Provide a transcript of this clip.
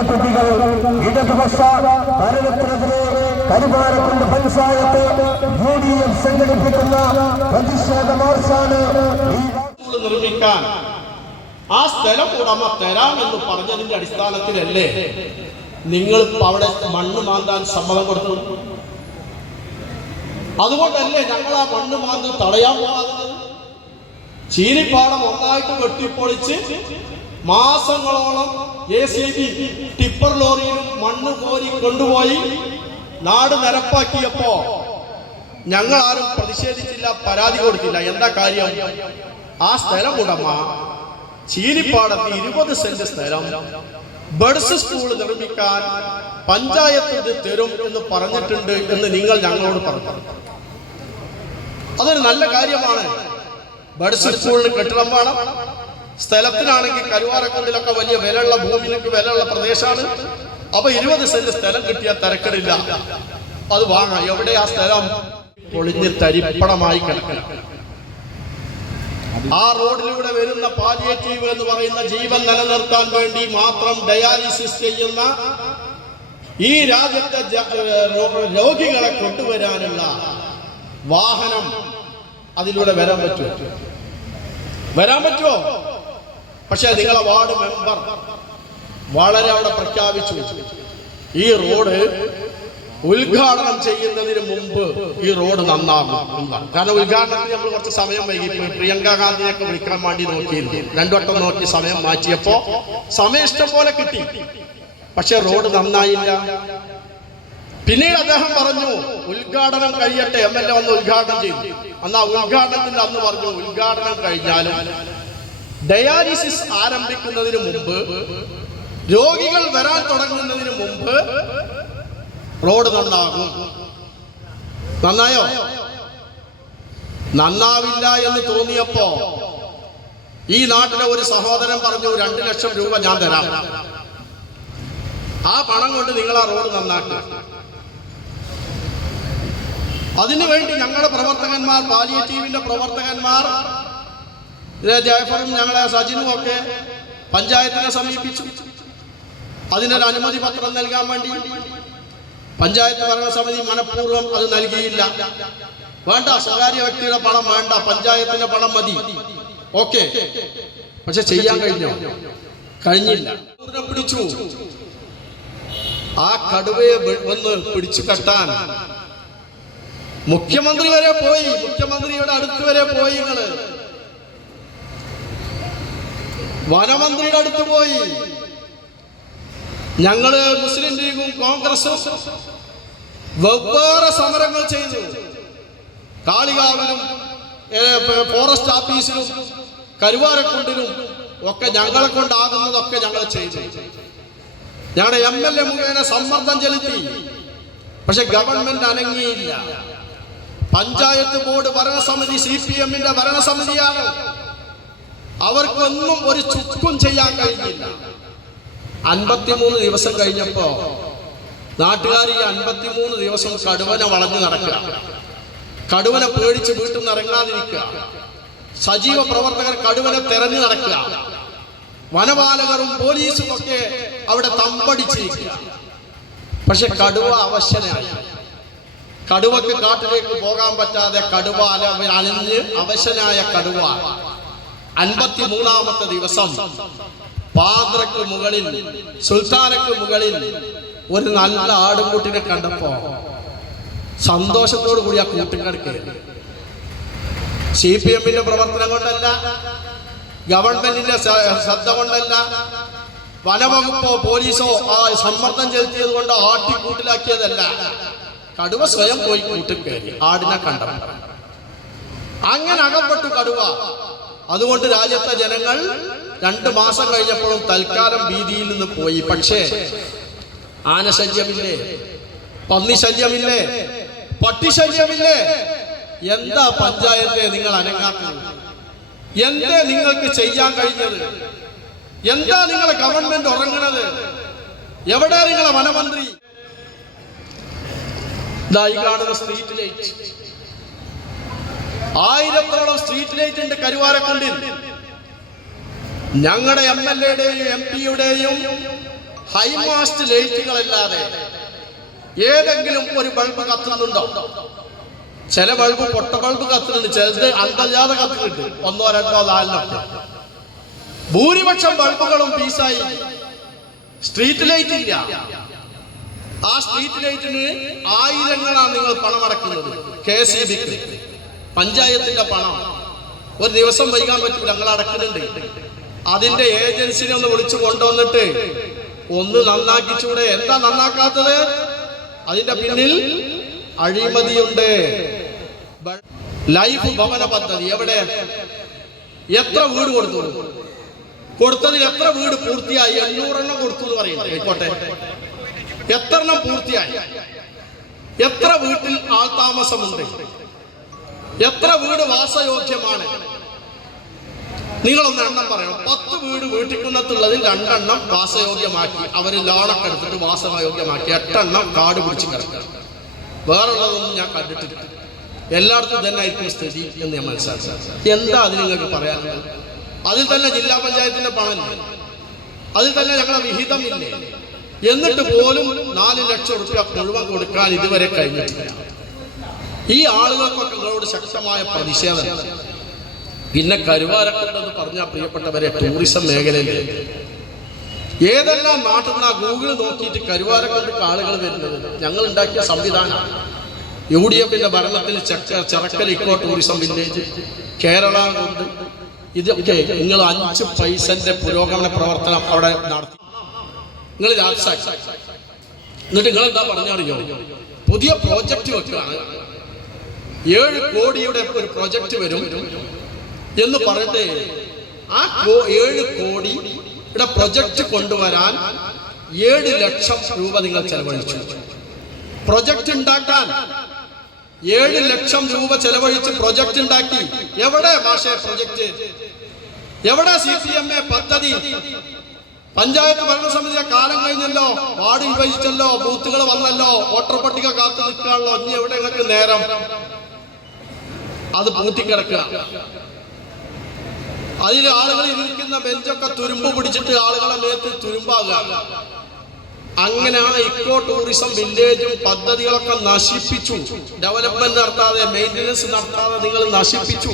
പഠിക്കുന്ന കുട്ടികൾ ഇടതുപക്ഷ ഭരണത്തിനെതിരെ Karuvarakundu panchayat U D F സംഘടിപ്പിക്കുന്ന പ്രതിഷേധ മാർച്ചാണ് നിർമ്മിക്കാൻ ആ സ്ഥലം ഉടമ തരാം എന്ന് പറഞ്ഞതിന്റെ അടിസ്ഥാനത്തിലല്ലേ നിങ്ങൾ അവിടെ മണ്ണ് മാന്താൻ സമ്മതം കൊടുത്തു അതുകൊണ്ടല്ലേ ഞങ്ങൾ ആ മണ്ണ് മാന്ത് തടയാൻ പോകാത്തത്? ചീനിപ്പാടം ഒന്നായിട്ട് വെട്ടിപ്പൊളിച്ച് മാസങ്ങളോളം എ സി ബി ടിപ്പർ ലോറിയിലും മണ്ണ് കോരി കൊണ്ടുപോയി നാട് നിരപ്പാക്കിയപ്പോ ഞങ്ങൾ ആരും പ്രതിഷേധിച്ചില്ല പരാതി കൊടുത്തില്ല. എന്താ കാര്യം? ആ സ്ഥലം ഉടമ ചീനിപ്പാടത്ത് ഇരുപത് സെന്റ് സ്ഥലം ബഡ്സ് സ്കൂൾ നിർമ്മിക്കാൻ പഞ്ചായത്ത് ഇത് തരും എന്ന് പറഞ്ഞിട്ടുണ്ട് എന്ന് നിങ്ങൾ ഞങ്ങളോട് പറഞ്ഞു. അതൊരു നല്ല കാര്യമാണ്. ബഡ്സ് സ്കൂളിന് കെട്ടിടം വേണം. സ്ഥലത്തിനാണെങ്കിൽ കരുവാരക്കുണ്ടിലൊക്കെ വലിയ വിലയുള്ള ഭൂമിയിലേക്ക് വിലയുള്ള പ്രദേശമാണ്. അപ്പൊ ഇരുപത് സെന്റ് സ്ഥലം കിട്ടിയാൽ തിരക്കടില്ല. അത് വാങ്ങാം. എവിടെ ആ സ്ഥലം? പൊളിഞ്ഞ് തരിപ്പണമായി കിടക്കണം. ആ റോഡിലൂടെ വരുന്ന പാലിയേറ്റീവ് എന്ന് പറയുന്ന ജീവൻ നിലനിർത്താൻ വേണ്ടി മാത്രം ഡയാലിസിസ് ചെയ്യുന്ന ഈ രാജ്യത്തെ രോഗികളെ കൊണ്ടുവരാനുള്ള വാഹനം അതിലൂടെ വരാൻ പറ്റുമോ? വരാൻ പറ്റുമോ? പക്ഷെ നിങ്ങളെ വാർഡ് മെമ്പർ വളരെ അവിടെ പ്രഖ്യാപിച്ചു. ഈ റോഡ് ഉദ്ഘാടനം ചെയ്യുന്നതിന് മുമ്പ് ഈ റോഡ് നന്നാകും. കാരണം ഉദ്ഘാടനത്തിന് നമ്മൾ കുറച്ച് സമയം വൈകി. ഇപ്പൊ പ്രിയങ്ക ഗാന്ധിയൊക്കെ വിളിക്കാൻ വേണ്ടി നോക്കിയിരുന്നു. രണ്ടു വട്ടം നോക്കി സമയം മാറ്റിയപ്പോ സമയം ഇഷ്ടം പോലെ കിട്ടി. പക്ഷെ റോഡ് നന്നായില്ല. പിന്നീട് അദ്ദേഹം പറഞ്ഞു ഉദ്ഘാടനം കഴിയട്ടെ. എം എൽ എ വന്ന് ഉദ്ഘാടനം ചെയ്തു. അന്ന് ഉദ്ഘാടനത്തിന്റെ അന്ന് പറഞ്ഞു ഉദ്ഘാടനം കഴിഞ്ഞാലും ഡയാലിസിസ് ആരംഭിക്കുന്നതിന് മുമ്പ് രോഗികൾ വരാൻ തുടങ്ങുന്നതിന് മുമ്പ് റോഡ് നന്നാകും. നന്നായോ? നന്നാവില്ല എന്ന് തോന്നിയപ്പോ ഈ നാട്ടിലെ ഒരു സഹോദരൻ പറഞ്ഞു രണ്ടു ലക്ഷം രൂപ ഞാൻ തരാം. ആ പണം കൊണ്ട് നിങ്ങൾ ആ റോഡ് നന്നാക്കുക അതിനുവേണ്ടി ഞങ്ങളുടെ പ്രവർത്തകന്മാർ പാലിയേറ്റീവിന്റെ പ്രവർത്തകന്മാർ ഇത് ജയഫറും ഞങ്ങളെ സജിനും ഒക്കെ പഞ്ചായത്തിനെ സമീപിച്ചു. അതിനൊരു അനുമതി പത്രം നൽകാൻ വേണ്ടി പഞ്ചായത്ത് ഭരണസമിതി മനഃപൂർവം അത് നൽകിയില്ല. വേണ്ട സ്വകാര്യ വ്യക്തിയുടെ പണം വേണ്ട പഞ്ചായത്തിന്റെ പണം മതി. ഓക്കെ. പക്ഷെ ചെയ്യാൻ കഴിഞ്ഞോ? കഴിഞ്ഞില്ല. പിടിച്ചു. ആ കടുവയെ വന്ന് പിടിച്ചു കെട്ടാൻ മുഖ്യമന്ത്രി വരെ പോയി. മുഖ്യമന്ത്രിയുടെ അടുത്ത് വരെ പോയി നിങ്ങൾ വനമന്ത്രിയുടെ അടുത്ത് പോയി. ഞങ്ങൾ മുസ്ലിം ലീഗും കോൺഗ്രസും വെവ്വേറെ സമരങ്ങൾ ചെയ്തു. കാളികാവിലും ഫോറസ്റ്റ് ഓഫീസിലും കരുവാരക്കുണ്ടിലും ഒക്കെ ഞങ്ങളെ കൊണ്ടാകുന്നതൊക്കെ ഞങ്ങൾ ചെയ്തു. ഞങ്ങളുടെ എം എൽ എ മുഖേന സമ്മർദ്ദം ചെലുത്തി. പക്ഷെ ഗവൺമെന്റ് അനങ്ങിയില്ല. പഞ്ചായത്ത് ബോർഡ് ഭരണസമിതി സി പി എമ്മിന്റെ ഭരണസമിതിയാണ്. അവർക്കൊന്നും ഒരു ചുക്കും ചെയ്യാൻ കഴിഞ്ഞില്ല. അൻപത്തിമൂന്ന് ദിവസം കഴിഞ്ഞപ്പോ നാട്ടുകാർ ഈ അൻപത്തിമൂന്ന് ദിവസം കടുവനെ വളഞ്ഞു നടക്കുക. കടുവനെ പേടിച്ച് വീട്ടിൽ നിന്ന് ഇറങ്ങാതിരിക്കുക. സജീവ പ്രവർത്തകർ കടുവനെ തെരഞ്ഞു നടക്കുക. വനപാലകരും പോലീസും ഒക്കെ അവിടെ തമ്പടിച്ചിരിക്കുക. പക്ഷെ കടുവ അവശനായി. കടുവക്ക് കാട്ടിലേക്ക് പോകാൻ പറ്റാതെ കടുവ അല അലഞ്ഞ് അവശനായ കടുവ. അൻപത്തി മൂന്നാമത്തെ ദിവസം പാത്രക്ക് മുകളിൽ സുൽത്താനക്ക് മുകളിൽ ഒരു നല്ല ആടുംകൂട്ടിനെ കണ്ടപ്പോ സന്തോഷത്തോടു കൂടി ആ കൂട്ടുകാർക്ക് സി പി എമ്മിന്റെ പ്രവർത്തനം കൊണ്ടല്ല ഗവൺമെന്റിന്റെ ശ്രദ്ധ കൊണ്ടല്ല വനവകുപ്പോ പോലീസോ ആ സമ്മർദ്ദം ചെലുത്തിയത് കൊണ്ട് ആട്ടിക്കൂട്ടിലാക്കിയതല്ല. കടുവ സ്വയം പോയി കൂട്ടിക്കേറി ആടിനെ കണ്ടപ്പോൾ അങ്ങനെ അകപ്പെട്ടു കടുവ. അതുകൊണ്ട് രാജ്യത്തെ ജനങ്ങൾ രണ്ട് മാസം കഴിഞ്ഞപ്പോഴും തൽക്കാലം ഭീതിയിൽ നിന്ന് പോയി. പക്ഷേ ആനശല്യമില്ലേ പന്നിശല്യമില്ലേ പട്ടിശല്യമില്ലേ എന്താ പഞ്ചായത്തെ നിങ്ങൾ അനങ്ങാത്തത്? എന്തേ നിങ്ങൾക്ക് ചെയ്യാൻ കഴിഞ്ഞത്? എന്താ നിങ്ങളെ ഗവൺമെന്റ് ഉറങ്ങണത്? എവിടെ നിങ്ങളെ വനമന്ത്രി? ഇതായി കാണുന്ന സ്ട്രീറ്റ് ലൈറ്റ് ആയിരത്തോളം സ്ട്രീറ്റ് ലൈറ്റ് ഉണ്ട് കരുവാരക്കുണ്ടിൽ. ഞങ്ങളുടെ എം എൽ എയുടെയും എം പിയുടെയും ഹൈമാസ്റ്റ് ലൈറ്റുകളല്ലാതെ ഏതെങ്കിലും ഒരു ബൾബ് കത്തുന്നുണ്ടോ? ചില ബൾബ് പൊട്ട ബൾബ് കത്തുന്നുണ്ട് ചിലത് അന്തല്ലാതെ കത്തുന്നുണ്ട്. ഒന്നോ രണ്ടോ നാലിനോ ഭൂരിപക്ഷം ബൾബുകളും പീസായി. സ്ട്രീറ്റ് ലൈറ്റ് ഇല്ല. ആ സ്ട്രീറ്റ് ലൈറ്റിന് ആയിരങ്ങളാണ് നിങ്ങൾ പണം അടക്കുന്നത് കെ സി ബിക്ക്. പഞ്ചായത്തിന്റെ പണം. ഒരു ദിവസം വൈകാൻ പറ്റില്ല ഞങ്ങൾ അടക്കുന്നുണ്ട്. അതിന്റെ ഏജൻസിനെ ഒന്ന് വിളിച്ചു കൊണ്ടുവന്നിട്ട് ഒന്ന് നന്നാക്കി നന്നാക്കിച്ചൂടെ. എന്താ നന്നാക്കാത്തത്? അതിന്റെ പിന്നിൽ അഴിമതിയുണ്ട്. ലൈഫ് ഭവന പദ്ധതി എവിടെ? എത്ര വീട് കൊടുത്തു? കൊടുത്തതിൽ എത്ര വീട് പൂർത്തിയായി? എണ്ണൂറെണ്ണം കൊടുത്തു എന്ന് പറയുന്നത് ആയിക്കോട്ടെ. എത്ര എണ്ണം പൂർത്തിയായി? എത്ര വീട്ടിൽ ആൾതാമസമുണ്ട് എത്ര വീട് വാസയോഗ്യമാണ്? നിങ്ങളൊന്ന് എണ്ണം പറയണം. പത്ത് വീട് വീട്ടിക്കുന്നത്തുള്ളതിൽ രണ്ടെണ്ണം വാസയോഗ്യമാക്കി. അവർ ലോണൊക്കെ എടുത്തിട്ട് വാസയോഗ്യമാക്കി. എട്ടെണ്ണം കാട് പിടിച്ച് കിടക്കുക. വേറുള്ളതൊന്നും ഞാൻ കണ്ടിട്ടില്ല. എല്ലായിടത്തും തന്നെ ആയിരിക്കും സ്ഥിതി എന്ന് ഞാൻ മനസ്സിലാക്കി എന്താ അതിന് നിങ്ങൾക്ക് പറയാനുള്ളത്? അതിൽ തന്നെ ജില്ലാ പഞ്ചായത്തിന്റെ പണം അതിൽ തന്നെ ഞങ്ങളെ വിഹിതമില്ലേ എന്നിട്ട് പോലും നാല് ലക്ഷം റുപ്യ മുഴുവൻ കൊടുക്കാൻ ഇതുവരെ കഴിഞ്ഞിട്ടില്ല. ഈ ആളുകൾക്കൊക്കെ നിങ്ങളോട് ശക്തമായ പ്രതിഷേധം. പിന്നെ കരുവാരക്കുണ്ടെന്ന് പറഞ്ഞ പ്രിയപ്പെട്ടവരെ ടൂറിസം മേഖലയിൽ ഏതെല്ലാം നാട്ടിൽ നിന്ന് ഗൂഗിൾ നോക്കിയിട്ട് കരുവാരക്കുണ്ട് ആളുകൾ വരുന്നത്? ഞങ്ങൾ ഉണ്ടാക്കിയ സംവിധാനം. യു ഡി എഫിന്റെ ഭരണത്തിൽ ചക്ക ഇക്കോ ടൂറിസം വില്ലേജ് കേരള കൊണ്ട് ഇതൊക്കെ നിങ്ങൾ അഞ്ച് പൈസന്റെ പുരോഗമന പ്രവർത്തനം അവിടെ നടത്തി. നിങ്ങൾ എന്നിട്ട് നിങ്ങൾ എന്താ പറഞ്ഞറിയോ പുതിയ പ്രോജക്റ്റ് വെക്കുകയാണ്. ഏഴ് കോടിയുടെ ഒരു പ്രോജക്റ്റ് വരും എന്ന് പറയട്ടെ ആ ഏഴ് കോടിയുടെ പ്രൊജക്റ്റ് കൊണ്ടുവരാൻ ഏഴ് ലക്ഷം രൂപ നിങ്ങൾ ചെലവഴിച്ചു. പ്രൊജക്റ്റ് ഉണ്ടാക്കാൻ ഏഴ് ലക്ഷം രൂപ ചെലവഴിച്ച് പ്രൊജക്റ്റ് ഉണ്ടാക്കി. എവിടെ ഭാഷ പ്രൊജക്റ്റ്? എവിടെ സി പി എം എ പദ്ധതി? പഞ്ചായത്ത് ഭരണസമിതിയുടെ കാലം കഴിഞ്ഞല്ലോ വാർഡ് വിഭജിച്ചല്ലോ ബൂത്തുകൾ വന്നല്ലോ വോട്ടർ പട്ടിക കാത്തു നിൽക്കാണല്ലോ ഇനി എവിടെ നേരം? അത് പൂട്ടിക്കിടക്കുക. അതിൽ ആളുകൾ ഇരിക്കുന്ന ബെഞ്ചൊക്കെ തുരുമ്പ് പിടിച്ചിട്ട് ആളുകളെ മേത്ത് തുരുമ്പാകുക. അങ്ങനെയാണ് ഇക്കോ ടൂറിസം വില്ലേജും പദ്ധതികളൊക്കെ നശിപ്പിച്ചു. ഡെവലപ്മെന്റ് നടത്താതെ മെയിന്റനൻസ് നടത്താതെ നിങ്ങൾ നശിപ്പിച്ചു.